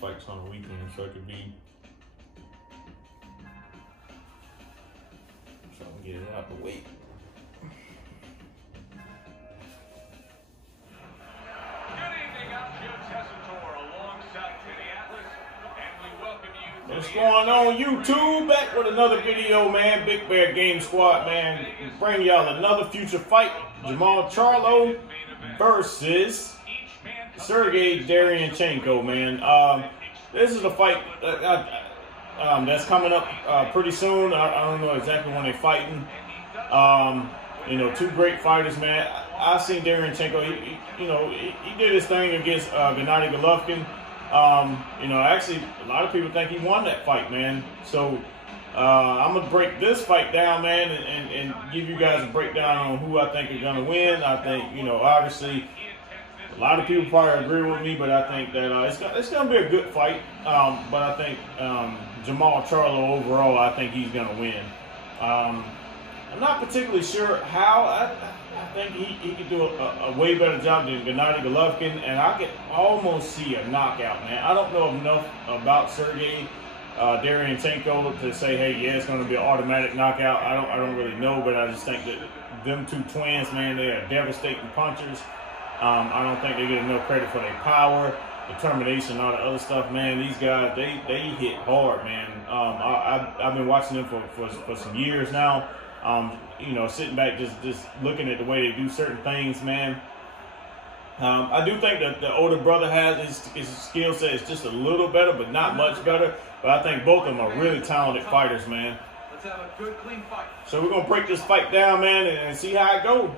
fights on the weekend, so I could be trying to get it out the way. What's going on, YouTube? Back with another video, man. Big Bear Game Squad, man. Bring y'all another future fight. Jamell Charlo versus Sergey Derevynchecko, man. This is a fight that's coming up pretty soon. I don't know exactly when they're fighting. You know, two great fighters, man. I've seen Derevynchecko. He did his thing against Gennady Golovkin. You know, actually, a lot of people think he won that fight, man. So I'm gonna break this fight down, man, and give you guys a breakdown on who I think is gonna win. I think, you know, obviously, a lot of people probably agree with me, but I think that it's gonna be a good fight. But I think Jamell Charlo overall, I think he's gonna win. I'm not particularly sure how. I think he could do a way better job than Gennady Golovkin, and I could almost see a knockout, man. I don't know enough about Sergey Derevynchecko to say, hey, yeah, it's going to be an automatic knockout. I don't really know, but I just think that them two twins, man, they are devastating punchers. I don't think they get enough credit for their power, determination, all the other stuff, man. These guys, they hit hard, man. I've been watching them for some years now. You know, sitting back, just looking at the way they do certain things, man. I do think that the older brother has his skill set is just a little better, but not much better. But I think both of them are really talented fighters, man. Let's have a good, clean fight. So we're gonna break this fight down, man, and see how it goes.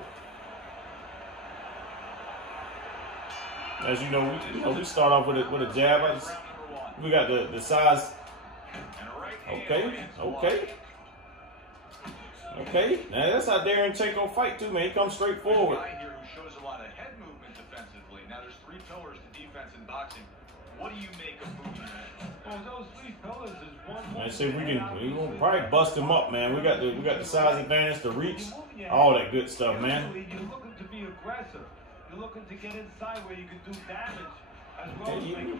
As you know, we start off with a jab. We got the size. Okay, now that's how Derevynchecko fight too, man. He comes straight forward. A guy here who shows a lot of head movement defensively. Now there's three pillars to defense in boxing. What do you make of movement? Well, those three pillars is one. Let's see if we can probably bust him up, man. We got the size advantage, the reach, all that good stuff, man. You're looking to be aggressive. You're looking to get inside where you can do damage as well as make a miss.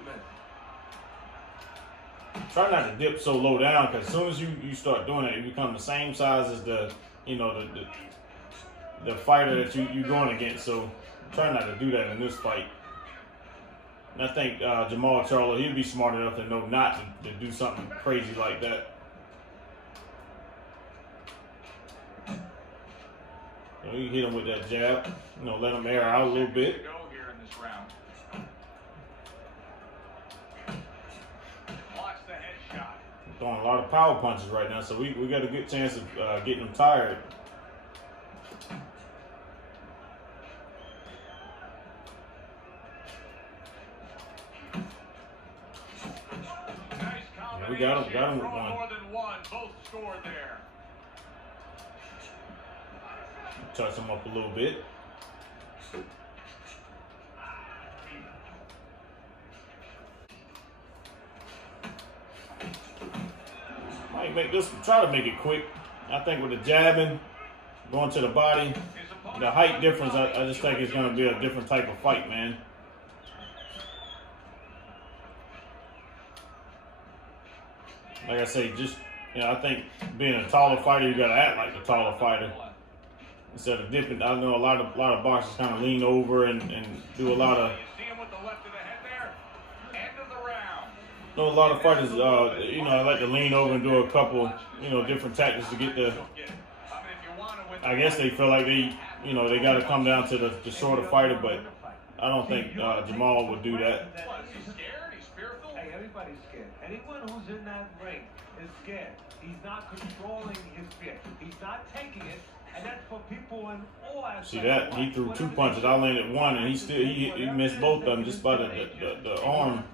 Try not to dip so low down, because as soon as you start doing it, you become the same size as the fighter that you're going against. So try not to do that in this fight. And I think Jamell Charlo, he'll be smart enough to know not to do something crazy like that. You know, you hit him with that jab, you know, let him air out a little bit. Throwing a lot of power punches right now, so we got a good chance of getting them tired. Yeah, we got him with one. Both scored there. Touch him up a little bit. Try to make it quick. I think with the jabbing, going to the body, the height difference, I just think it's going to be a different type of fight, man. Like I say, I think being a taller fighter, you got to act like the taller fighter instead of dipping. I know a lot of boxers kind of lean over and do a lot of. I know a lot of fighters, I like to lean over and do a couple, different tactics to get the. I guess they feel like they got to come down to the shorter fighter, but I don't think Jamall would do that. Hey, everybody's scared. Anyone who's in that ring is scared. He's not controlling his fear. He's not taking it, and that's for people in all aspects. See that? He threw two punches. I landed one, and he missed both of them just by the arm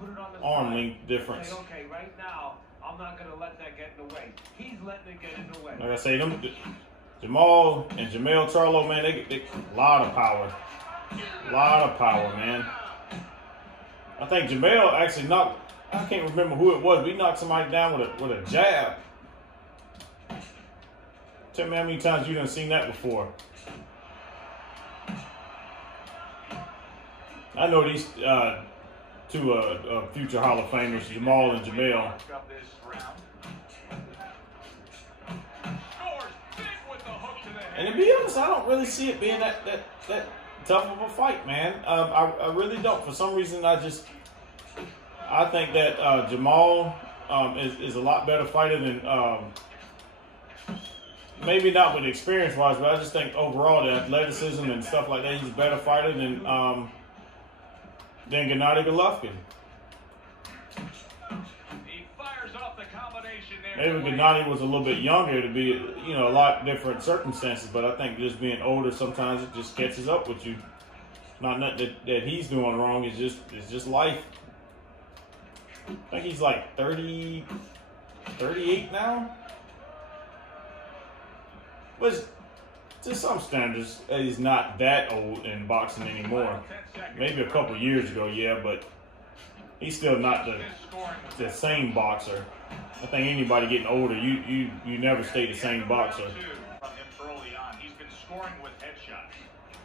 length difference. Okay, right now, I'm not going to let that get in the way. He's letting it get in the way. Like I say, Jamall and Jamell Charlo, man, they a lot of power. A lot of power, man. I think Jamell actually knocked, I can't remember who it was, but he knocked somebody down with a jab. Tell me how many times you done seen that before. I know these two future Hall of Famers, Jamall and Jamell. And to be honest, I don't really see it being that tough of a fight, man. I really don't. For some reason, I think that Jamall is a lot better fighter than, maybe not with experience-wise, but I just think overall the athleticism and stuff like that, he's a better fighter than Gennady Golovkin. Maybe Gennady was a little bit younger to be, a lot different circumstances, but I think just being older, sometimes it just catches up with you. Not that he's doing wrong, it's just life. I think he's like 38 now. But to some standards, he's not that old in boxing anymore. Maybe a couple years ago, yeah, but he's still not the same boxer. I think anybody getting older, you never stay the same boxer. From him early on, he's been scoring with headshots.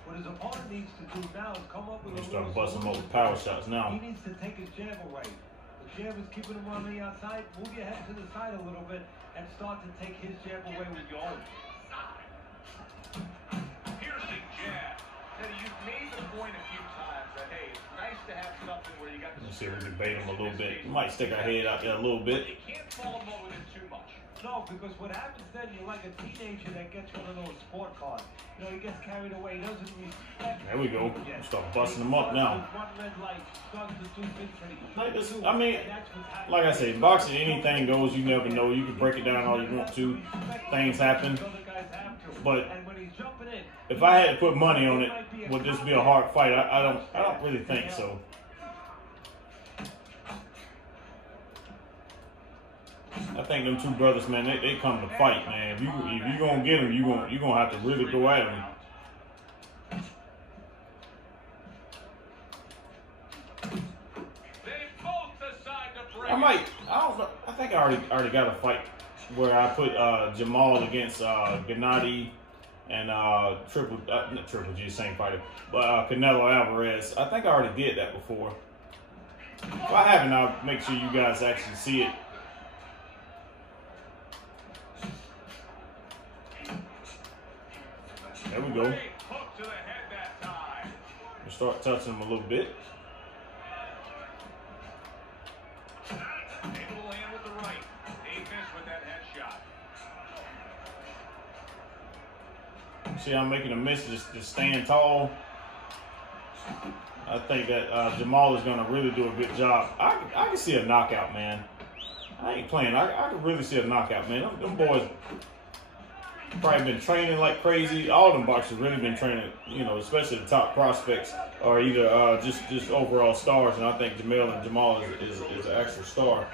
What his opponent needs to do now is come up with He's starting to bust him up with power shots now. He needs to take his jab away. The jab is keeping him on the outside. Move your head to the side a little bit and start to take his jab away with your own. Piercing jab. Teddy, you've made the point a few times that, hey, it's nice to have something where you got to... Let's see if we can bait him a little bit. We might stick our head out there a little bit. You can't fall in love with it too much. No, because what happens then, you're like a teenager that gets one of those sport cars. He gets carried away. He doesn't respect... There we go. Start busting him up now. I mean, like I say, boxing, anything goes. You never know. You can break it down all you want to. Things happen. But if I had to put money on it, would this be a hard fight? I don't really think so. I think them two brothers, man, they come to fight, man. If you gonna get them, you gonna have to really go at them. I don't know. I think I already got a fight where I put Jamall against Gennady and not Triple G, same fighter, but Canelo Alvarez. I think I already did that before. If I haven't, I'll make sure you guys actually see it. There we go. We start touching him a little bit. See, I'm making a miss, just staying tall. I think that Jamall is going to really do a good job. I can see a knockout, man. I ain't playing. I can really see a knockout, man. Them boys probably been training like crazy. All them boxers really been training, especially the top prospects are either just overall stars, and I think Jamell and Jamall is an actual star.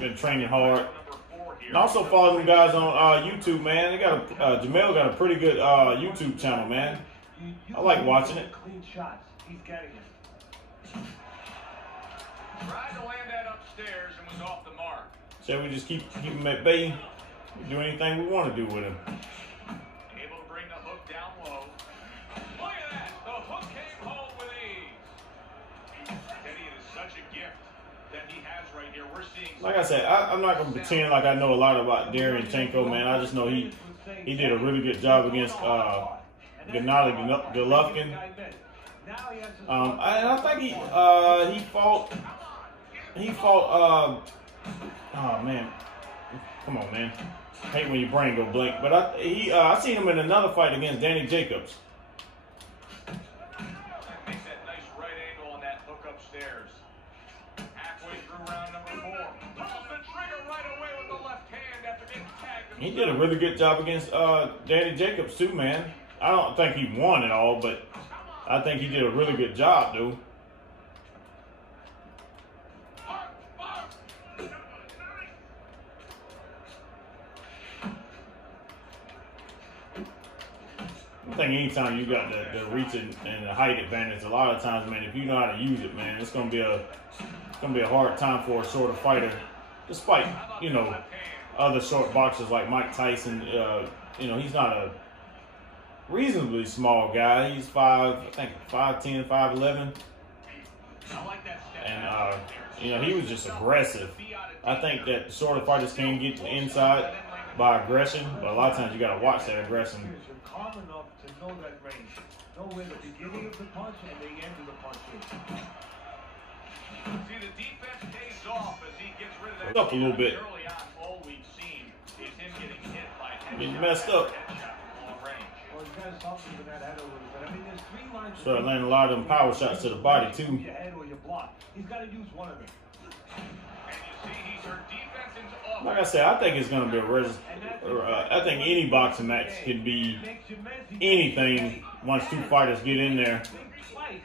Been training hard. And also follow them guys on YouTube, man. They got Jamell got a pretty good YouTube channel, man. I like watching it. Clean shots. He's getting it. Tried to land that upstairs and was off the mark. So we just keep him at bay. We do anything we want to do with him. Able to bring the hook down low. Look at that. The hook came home with ease. Teddy, it is such a gift that he has right here. We're seeing. Like I said, I'm not gonna pretend like I know a lot about Derevynchecko, man. I just know he did a really good job against Gennady Golovkin. And I think he fought. Oh man, come on, man. I hate when your brain go blank. But I seen him in another fight against Danny Jacobs. Makes that nice right angle on that hook upstairs. Halfway through round number 4. Pulls the trigger right away with the left hand after getting tagged. He did a really good job against Danny Jacobs too, man. I don't think he won it all, but I think he did a really good job, dude. I think anytime you got the reach and the height advantage, a lot of times, man, if you know how to use it, man, it's gonna be a hard time for a shorter fighter, despite, you know, other short boxers like Mike Tyson. You know, he's not a reasonably small guy. He's 5'10", 5'11", and you know, he was just aggressive. I think that shorter fighters can get to inside by aggression, but a lot of times you got to watch that aggression. You're calm enough to know that range. Know where the beginning of the punch and the end of the punch is. See, the defense pays off as he gets rid of that. Up a little bit. Early on, all we've seen is him getting hit by Getting messed up. Well, he's got to soften with that head a little bit. I mean, there's 3 lines. So landing a lot of them power shots to the body too. Your head or your block. He's got to use one of them. And you see, he's her defense is off. Like I said, I think it's going to be I think any boxing match can be anything once 2 fighters get in there.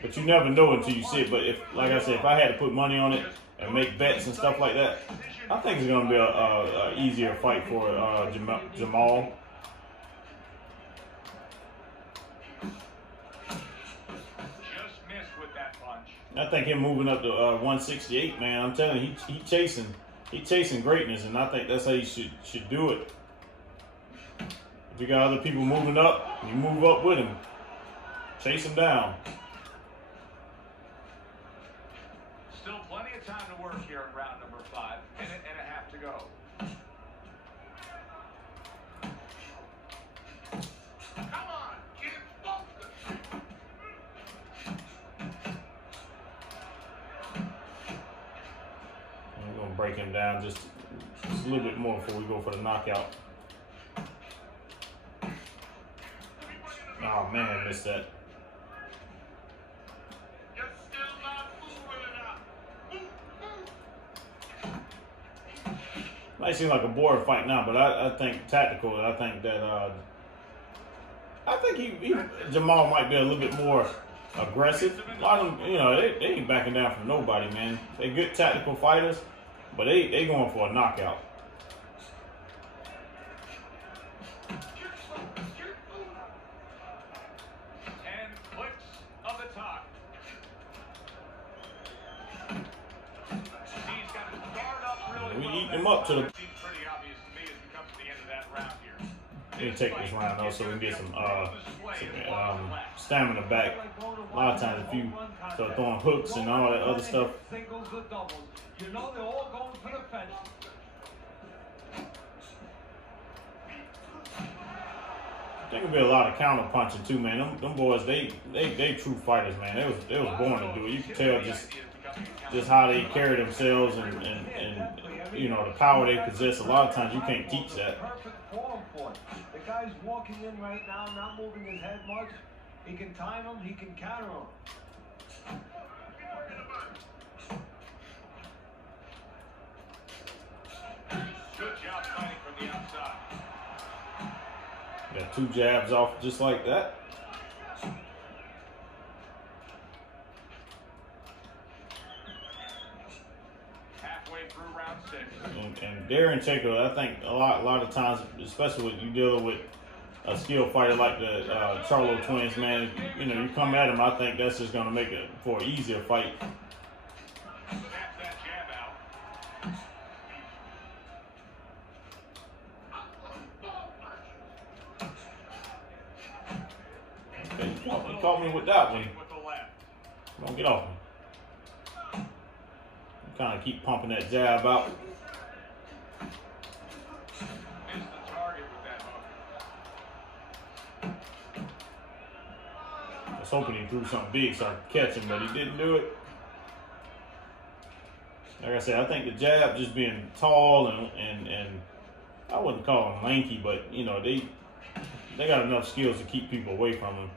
But you never know until you see it. But if, like I said, if I had to put money on it and make bets and stuff like that, I think it's going to be a easier fight for Jamall. I think him moving up to 168, man. I'm telling you, he chasing greatness, and I think that's how you should do it. If you got other people moving up, you move up with him. Chase him down. Still plenty of time to work here in round number 5. Minute and a half to go. Come on, get focused. We're gonna break him down just a little bit more before we go for the knockout. Oh man, missed that. Might seem like a boring fight now, but I think tactical. I think that Jamall might be a little bit more aggressive. A lot of them, you know, they ain't backing down from nobody, man. They good tactical fighters, but they going for a knockout. We eat them up to the. Let me take this round though, so we can get some stamina back. A lot of times, if you start throwing hooks and all that other stuff, Singles or doubles, you know they're all going for the fence. I think there'll be a lot of counter punching too, man. Them boys, they true fighters, man. They was born to do it. You can tell just how they carry themselves and you know, the power they possess. A lot of times you can't teach that. Perfect form for it. The guy's walking in right now, not moving his head much. He can time him, he can counter him. Good job fighting from the outside. Got 2 jabs off just like that. And Derevynchecko, I think a lot of times, especially when you dealing with a skilled fighter like the Charlo twins, man, you know, you come at him, I think that's just going to make it for an easier fight. Okay, he caught me with that one. Don't get off me. Kind of keep pumping that jab out. I was hoping he threw something big so I could catch him, but he didn't do it. Like I said, I think the jab just being tall and I wouldn't call him lanky, but you know, they got enough skills to keep people away from him.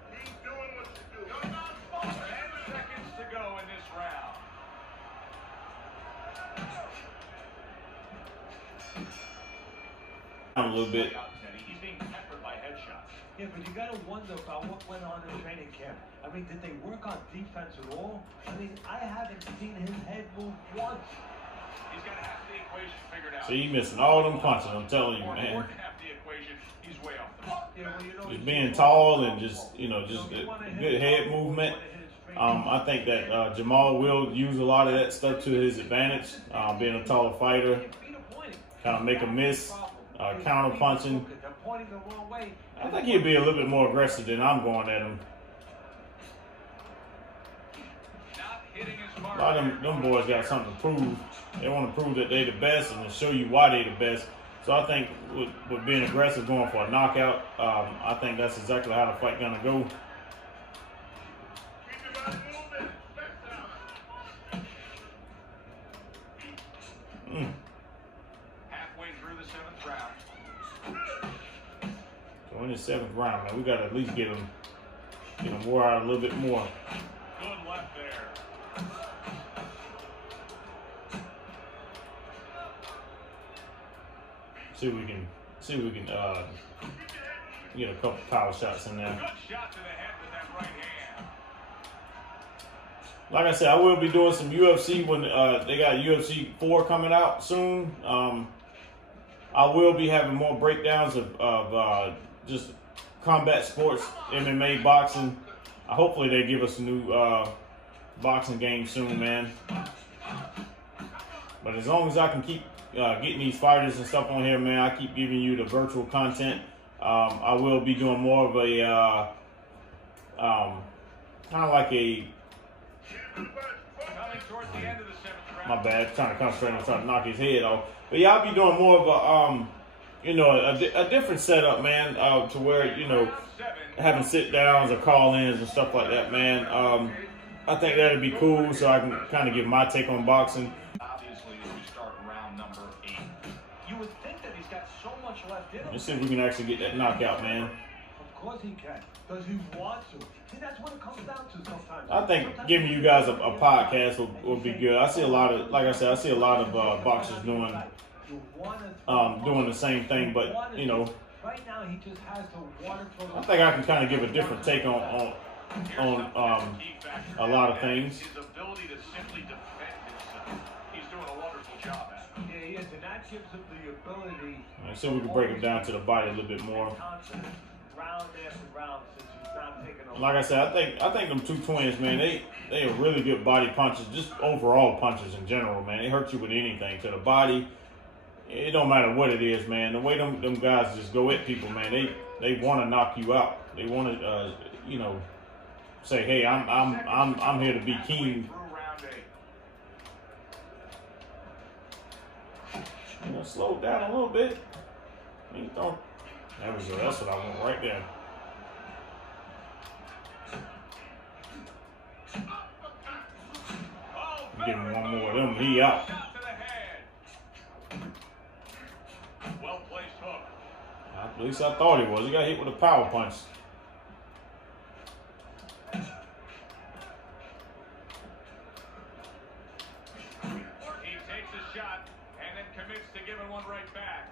A little bit. He's being peppered by headshots. Yeah, but you gotta wonder about what went on in training camp. I mean, did they work on defense at all? I mean, I haven't seen his head move once. He's got half the equation figured out. See, he missing all them punches, I'm telling you, man. Half the equation, he's way off the mark. Yeah, well, you know, just being tall and just good head movement. I think that Jamall will use a lot of that stuff to his advantage, being a taller fighter, kind of make a miss, counter punching. I think he'll be a little bit more aggressive than I'm going at him. A lot of them boys got something to prove. They want to prove that they're the best and to show you why they're the best. So I think with being aggressive, going for a knockout, I think that's exactly how the fight gonna go. Halfway through the 7th round. So in the 7th round, man, we gotta at least get him wore out a little bit more. Good left there. See if we can get a couple power shots in there. Good shot to the head with that right hand. Like I said, I will be doing some UFC when they got UFC 4 coming out soon. I will be having more breakdowns of just combat sports, MMA, boxing. Hopefully they give us a new boxing game soon, man. But as long as I can keep getting these fighters and stuff on here, man, I keep giving you the virtual content. I will be doing more of a kind of like a my bad, trying to concentrate on trying to knock his head off. But yeah, I'll be doing more of a different setup, man, to where having sit downs or call ins and stuff like that, man. I think that'd be cool, so I can kind of give my take on boxing. Obviously, as we start round number 8, you would think that he's got so much left in him. Let's see if we can actually get that knockout, man. Of course he can. Does he want to? See, that's what it comes down to sometimes. I think giving you guys a podcast will be good. I see a lot of, like I said, I see a lot of boxers doing the same thing, but right now he just has to water throw. I think I can kind of give a different take on a lot of things. His ability to simply defend himself. He's doing a wonderful job at it. Yeah, he is, and that gives him the ability. Let's see if we can break him down to the body a little bit more. Round after round, since he's not taking a like I said, I think them two twins, man, they are really good body punches, just overall punches in general, man. They hurt you with anything to the body. It don't matter what it is, man. The way them guys just go at people, man, they want to knock you out. They want to, say, hey, I'm here to be king. Slow it down a little bit. There we go. That's what I want right there. Give him one more of them. He out. Well placed hook. At least I thought he was. He got hit with a power punch. He takes a shot and then commits to giving one right back.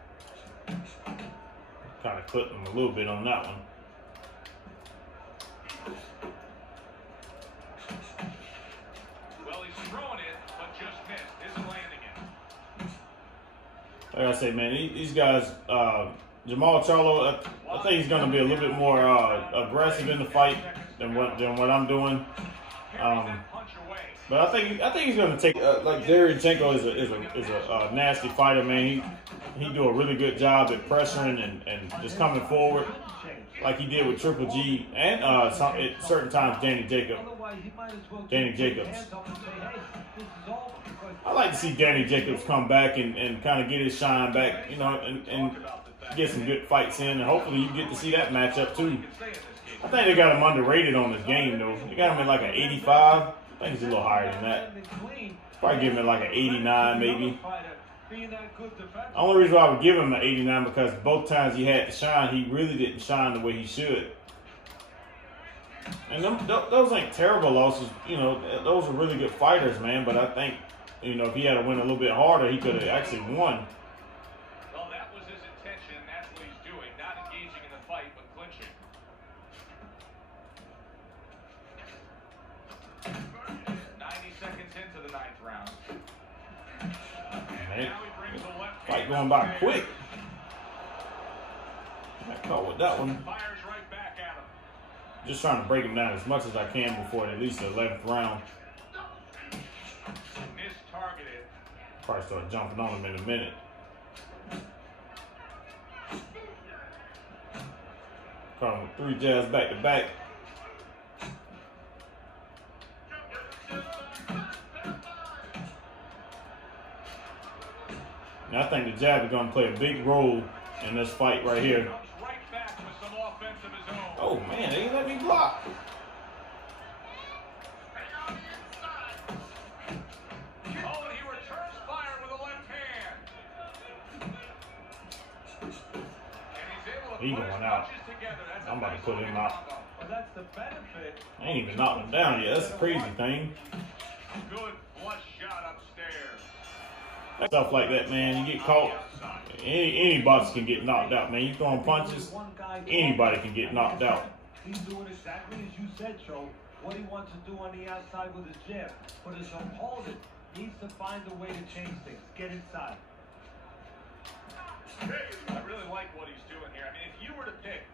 Kind of clipped him a little bit on that one. Well, he's throwing it, but just missed. Isn't landing it. Like I say, man, these guys, Jamell Charlo, I think he's going to be a little bit more aggressive in the fight than what I'm doing. But I think he's going to take like Derevynchecko is a nasty fighter, man. He do a really good job at pressuring and just coming forward like he did with Triple G and at certain times Danny Jacobs. I like to see Danny Jacobs come back and kind of get his shine back, and get some good fights in, and hopefully you get to see that matchup too. I think they got him underrated on this game though. They got him at like an 85. I think he's a little higher than that. Probably give him like an 89 maybe. The only reason why I would give him an 89 because both times he had to shine, he really didn't shine the way he should. And those ain't terrible losses. Those are really good fighters, man. But I think, if he had to win a little bit harder, he could have actually won. Well, that was his intention. That's what he's doing. Not engaging in the fight, but clinching. 90 seconds into the 9th round. Man, fight going by quick. I caught with that one. Fires right back. Just trying to break him down as much as I can before at least the 11th round. Mistargeted. Probably start jumping on him in a minute. Caught him with 3 jabs back to back. And I think the jab is going to play a big role in this fight right here. Oh man, they ain't let me block. He going out. I'm about to put him out. I ain't even knocked him down yet. That's the crazy thing. Good flush shot upstairs. Stuff like that, man. You get caught. Anybody can get knocked out, man. You throwing punches, anybody can get knocked out. He's doing exactly as you said, Joe. What he wants to do on the outside with his jab. But his opponent needs to find a way to change things. Get inside. I really like what he's doing here. I mean, if you were to pick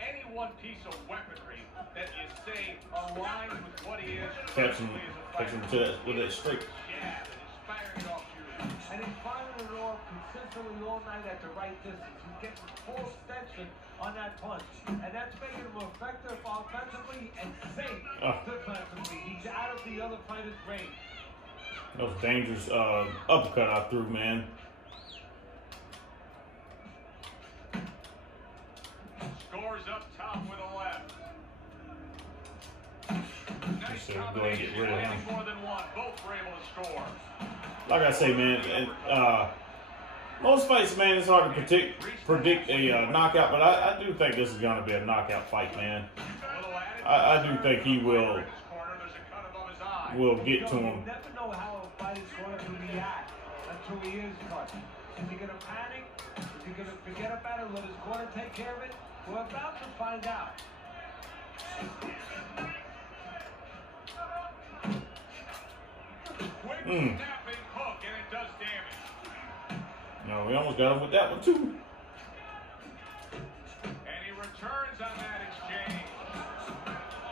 any one piece of weaponry that you say aligns with what he is, Catch him to that, with that straight. Yeah, and he's firing it off you. And he's firing it off consistently all night at the right distance. He's getting full extension on that punch. And that's making him effective offensively and safe defensively. He's out of the other fighter's range. That was dangerous uppercut I threw, man. Scores up top with a left. Nice Go ahead and get rid of him. More than one. Both were able to score. Like I say, man, most fights, man, it's hard to predict a knockout, but I do think this is going to be a knockout fight, man. I do think he will get to him. You never know how a fight is going to react until he is cut. Is he going to panic? Is he going to forget about it? Let his corner take care of it? We're about to find out. Quick snapping hook, and it does damage. No, we almost got him with that one too. And he returns on that exchange.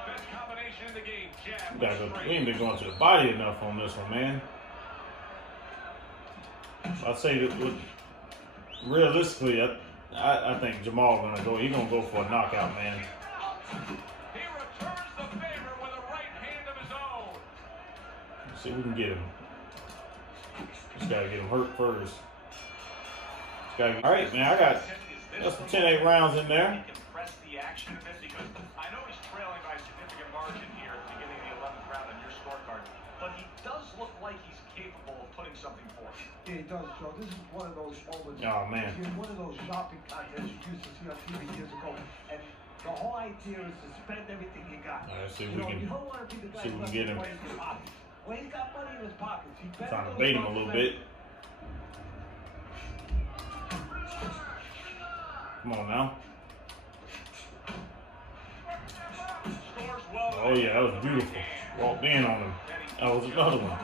Best combination in the game, jab. We ain't been going to the body enough on this one, man. I say that realistically, I think Jamall gonna go. He's gonna go for a knockout, man. He returns the favor with a right hand of his own. Let's see if we can get him. Just gotta get him hurt first. All right, man. I got some 10-8 rounds in there. He can press the action a bit because I know he's trailing by a significant margin here at the beginning of the 11th round on your scorecard, but he does look like he's capable of putting something forth. Yeah, he does, Joe. This is one of those moments. Oh, man. One of those shopping contests you used to see on TV years ago, and the whole idea is to spend everything you got. All right, see if we can get him. Well, he's got money in his pockets. He Trying to bait him a little bit. Come on now. Oh yeah, that was beautiful. Walked in on him. That was another one.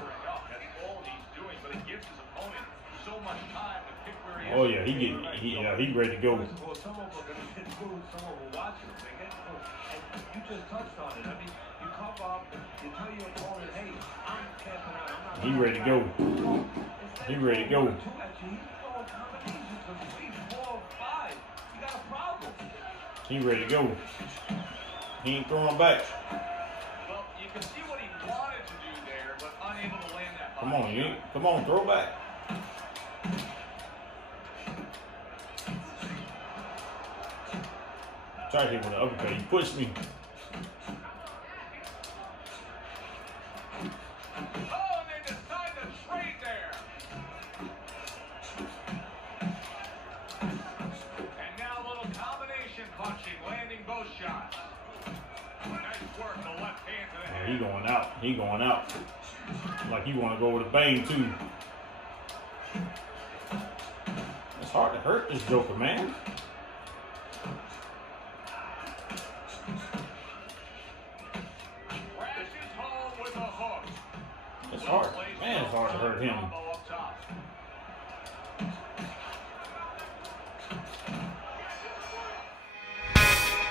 Oh yeah, he ready to go. Some of them are going to get food, some of them will watch it. They get food. And you just touched on it. I mean, you come up, you tell your opponent, hey, I'm camping out. I'm not. He ready to go. He ready to go. He's throwing combinations of 3, 4, 5. You got a problem. He ready to go. He ain't throwing back. Well, you can see what he wanted to do there, but unable to land that body. Come on, throw back. Try to hit with an uppercut. He pushed me. Oh, they decide to trade there. And now a little combination punching, landing both shots. Nice work, the left hand to the head. He going out. He going out. Like he want to go with a bang too. It's hard to hurt this joker, man. It's hard. Man, it's hard to hurt him.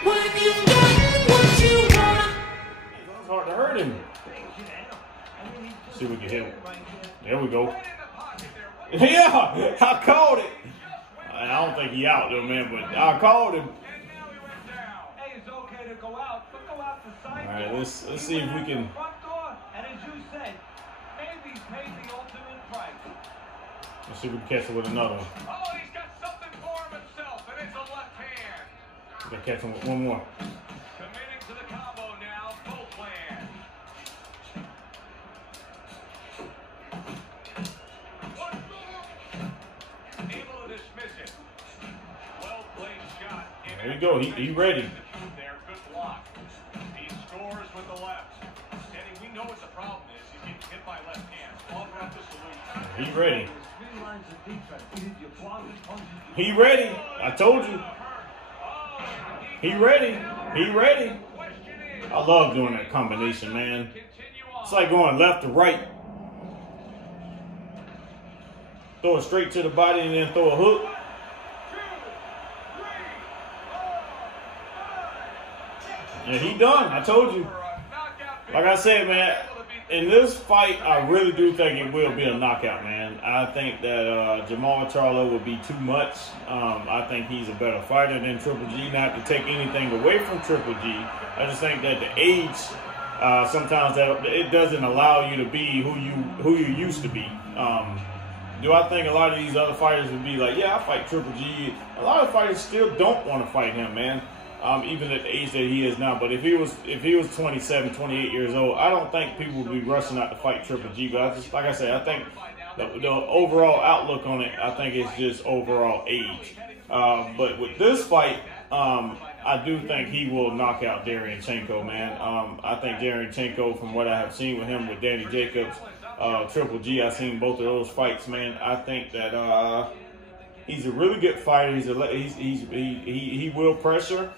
When you get what you want. See if we can hit him. There we go. Yeah, I called it. I don't think he out though, man, but I called him. All right, let's see if we can. Let's see if we can catch him with another one. Oh, he's got something for himself, and it's a left hand. We gotta catch him with one more. Committing to the combo now, full plan. Able to dismiss it. Well played shot. There you go. He ready. There, good block. He scores with the left. Danny, we know what the problem is. He's getting hit by left hands. Offer up the solution. He ready. He ready. I told you. He ready. He ready. I love doing that combination, man. It's like going left to right. Throw it straight to the body and then throw a hook. Yeah, he done. I told you. Like I said, man, in this fight, I really do think it will be a knockout, man. I think that Jamell Charlo will be too much. I think he's a better fighter than Triple G. Not to take anything away from Triple G. I just think that the age, sometimes that it doesn't allow you to be who you used to be. Do I think a lot of these other fighters would be like, yeah, I fight Triple G? A lot of fighters still don't want to fight him, man. Even at the age that he is now. But if he was 27, 28 years old, I don't think people would be rushing out to fight Triple G. But I just, like I said, I think the overall outlook on it, I think it's just overall age. But with this fight, I do think he will knock out Derevynchecko, man. I think Derevynchecko, from what I have seen with him with Danny Jacobs, Triple G, I've seen both of those fights, man. I think that he's a really good fighter. He will pressure.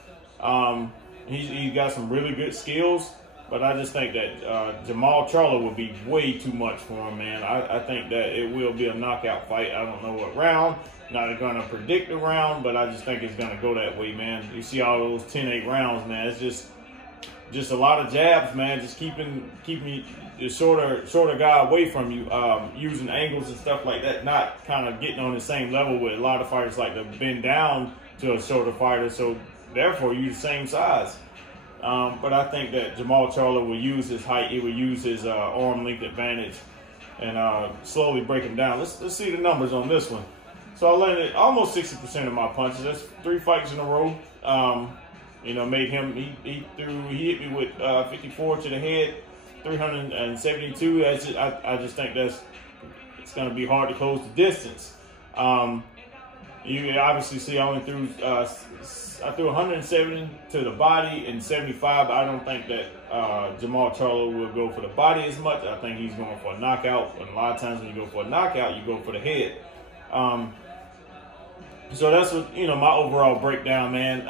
He's got some really good skills, but I just think that Jamall Charlo will be way too much for him, man. I think that it will be a knockout fight. I don't know what round. Not going to predict the round, but I just think it's going to go that way, man. You see all those 10-8 rounds, man. It's just a lot of jabs, man. Just keeping the shorter guy away from you, using angles and stuff like that. Not kind of getting on the same level with a lot of fighters like to bend down to a shorter fighter. So therefore, you're the same size. But I think that Jamall Charlo will use his height. He will use his arm length advantage and slowly break him down. Let's see the numbers on this one. So I landed almost 60% of my punches. That's 3 fights in a row. You know, made him, he hit me with 54 to the head, 372. I just think it's going to be hard to close the distance. You can obviously see I only threw, I threw 170 to the body and 75. I don't think that Jamall Charlo will go for the body as much. I think he's going for a knockout. And a lot of times when you go for a knockout, you go for the head. So that's what, you know, my overall breakdown, man.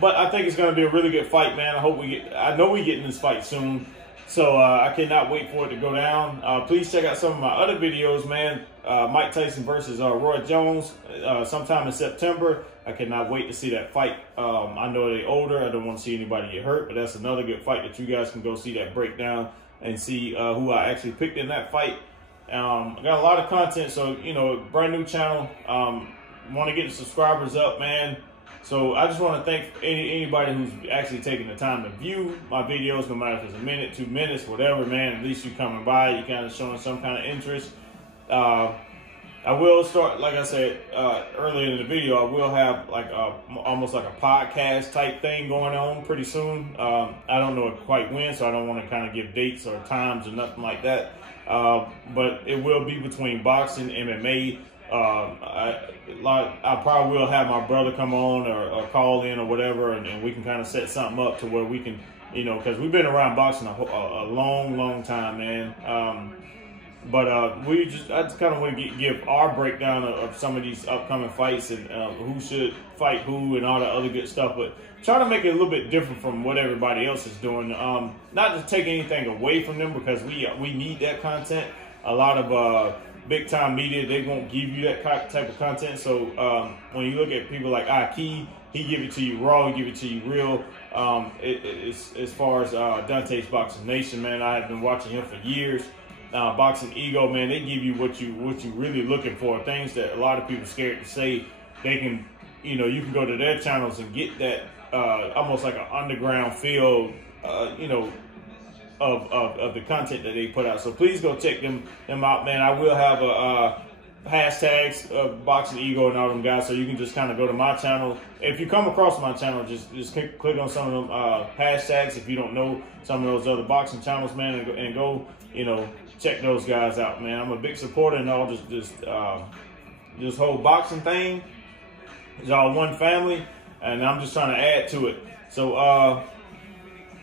But I think it's going to be a really good fight, man. I know we get in this fight soon. So I cannot wait for it to go down. Please check out some of my other videos, man. Mike Tyson versus Roy Jones sometime in September. I cannot wait to see that fight. I know they're older. I don't want to see anybody get hurt, but that's another good fight that you guys can go see that breakdown and see who I actually picked in that fight. I got a lot of content, so, you know, brand new channel. Want to get the subscribers up, man. So I just want to thank anybody who's actually taking the time to view my videos, no matter if it's a minute, 2 minutes, whatever, man. At least you coming by, you kind of showing some kind of interest. I will start, like I said earlier in the video, I will have like almost like a podcast type thing going on pretty soon. I don't know quite when, so I don't want to kind of give dates or times or nothing like that. But it will be between boxing, MMA. I probably will have my brother come on or call in or whatever, and we can kind of set something up to where we can, you know, because we've been around boxing a long time, man. I just kind of want to give our breakdown of some of these upcoming fights and who should fight who and all that other good stuff, but try to make it a little bit different from what everybody else is doing. Not to take anything away from them, because we need that content. A lot of big time media, they won't give you that type of content. So when you look at people like Aki, he give it to you raw, he give it to you real. As far as Dante's Boxing Nation, man, I have been watching him for years. Boxing Ego, man, they give you what you really looking for. Things that a lot of people scared to say. They can, you know, you can go to their channels and get that almost like an underground feel, you know, of the content that they put out. So please go check them out, man. I will have a hashtags of Boxing Ego and all them guys, so you can just kind of go to my channel. If you come across my channel, just click on some of them hashtags if you don't know some of those other boxing channels, man, and go, you know, check those guys out, man. I'm a big supporter in all this whole boxing thing. It's all one family, and I'm just trying to add to it. So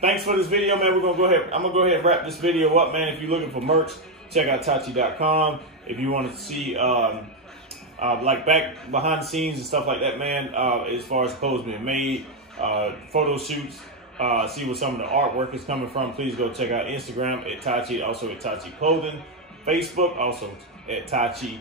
thanks for this video, man. I'm gonna go ahead and wrap this video up, man. If you're looking for merch, check out Tachi.com. If you want to see like behind the scenes and stuff like that, man, as far as clothes being made, photo shoots, see where some of the artwork is coming from, please go check out Instagram at Tachi, also at Tachi Clothing, Facebook, also at Tachi.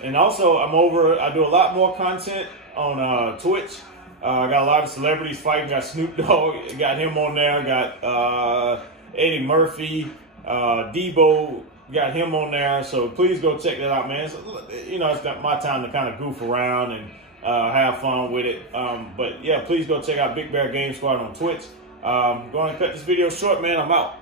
And also, I do a lot more content on Twitch. I got a lot of celebrities fighting. Got Snoop Dogg, got him on there. Got Eddie Murphy, Debo, got him on there. So please go check that out, man. So, you know, it's got my time to kind of goof around and have fun with it. But yeah, please go check out Big Bear Game Squad on Twitch. Going to cut this video short, man. I'm out.